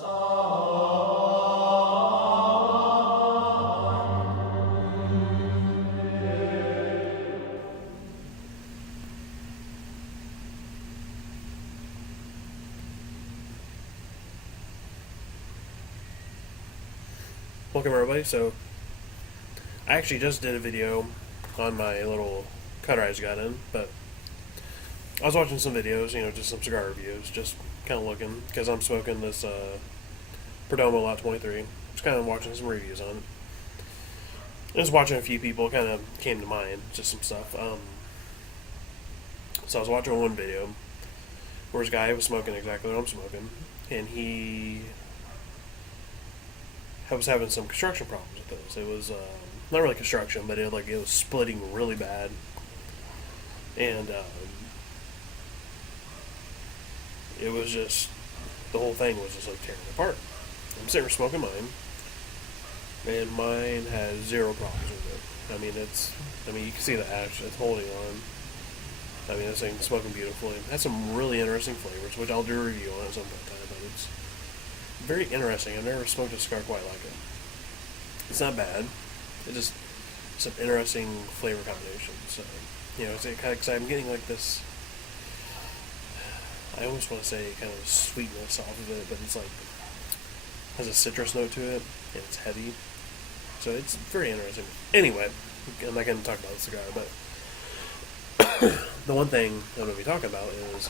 Welcome everybody. So I actually just did a video on my little cutter I just got in, but I was watching some videos, just some cigar reviews, just kind of looking, because I'm smoking this Perdomo Lot 23, just kind of watching some reviews on it. I was watching a few people, kind of came to mind, just some stuff. So I was watching one video where this guy was smoking exactly what I'm smoking, and he I was having some construction problems with this. It was not really construction, but it was splitting really bad, and it was just the whole thing was just tearing apart. I'm sitting here smoking mine, and mine has zero problems with it. You can see the ash; it's holding on. This thing's smoking beautifully. It has some really interesting flavors, which I'll do a review on at some point in time. But it's very interesting. I've never smoked a cigar quite like it. It's not bad. It's just some interesting flavor combinations. So, it's kind of because I'm getting this. I almost want to say kind of sweetness off of it, but it's has a citrus note to it, and it's heavy. So it's very interesting. Anyway, I'm not going to talk about the cigar, but the one thing I'm going to be talking about is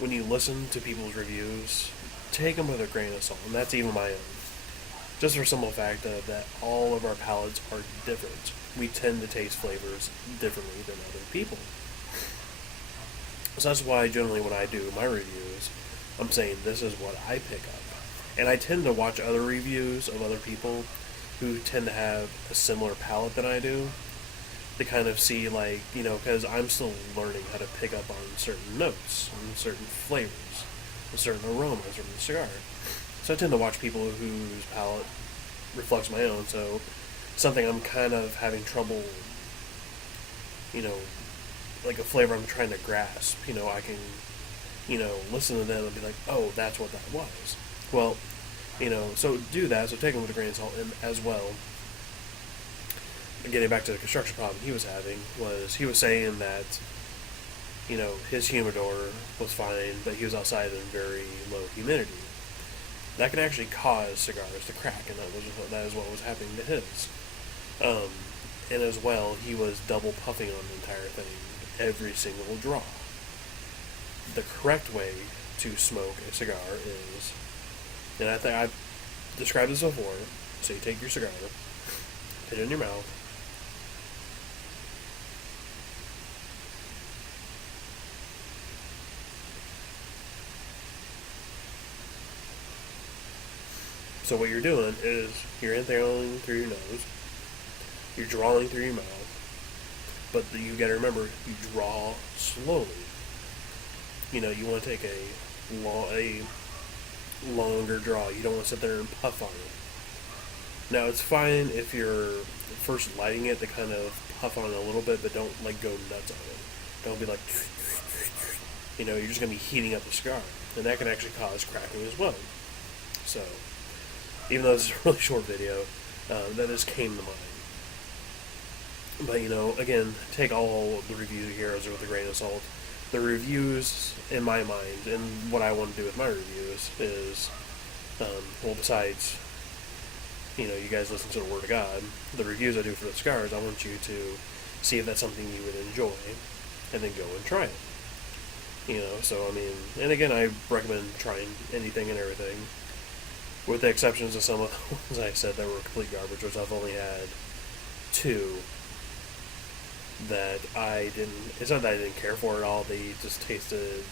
when you listen to people's reviews, take them with a grain of salt, and that's even my own. Just for simple fact that all of our palates are different. We tend to taste flavors differently than other people. So that's why generally when I do my reviews, I'm saying this is what I pick up. And I tend to watch other reviews of other people who tend to have a similar palate than I do, to kind of see, because I'm still learning how to pick up on certain notes, and certain flavors, and certain aromas from the cigar. So I tend to watch people whose palate reflects my own, so something I'm kind of having trouble, like a flavor I'm trying to grasp, I can, listen to them and be like, oh, that's what that was. Well, so do that, so take them with a grain of salt, and as well, getting back to the construction problem he was having, he was saying that, his humidor was fine, but he was outside in very low humidity. That can actually cause cigars to crack, and that is what was happening to his. And as well, he was double puffing on the entire thing, every single draw. The correct way to smoke a cigar is, and I think I've described this before, so you take your cigar, put it in your mouth, so what you're doing is you're inhaling through your nose, you're drawing through your mouth, but you got to remember, you draw slowly. You want to take a longer draw. You don't want to sit there and puff on it. Now, it's fine if you're first lighting it to kind of puff on it a little bit, but don't go nuts on it. Don't be like, you're just going to be heating up the cigar, and that can actually cause cracking as well. So, even though this is a really short video, that just came to mind. But, again, take all the reviews you hear with a grain of salt. The reviews, in my mind, and what I want to do with my reviews is, besides, you guys listen to the Word of God, the reviews I do for the cigars, I want you to see if that's something you would enjoy, and then go and try it. And again, I recommend trying anything and everything, with the exceptions of some of the ones I said that were complete garbage, which I've only had two that it's not that I didn't care for at all, they just tasted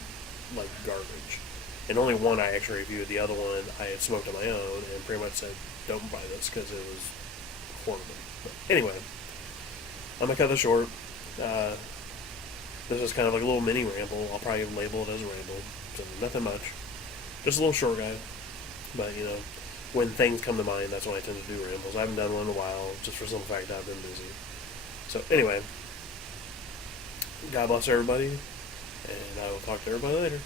like garbage. And only one I actually reviewed, the other one I had smoked on my own, and pretty much said, don't buy this, because it was horrible. But anyway, I'm going to cut this short. This is kind of like a little mini ramble. I'll probably label it as a ramble, so nothing much. Just a little short guy. But, when things come to mind, that's when I tend to do rambles. I haven't done one in a while, just for some fact I've been busy. So, anyway, God bless everybody, and I will talk to everybody later.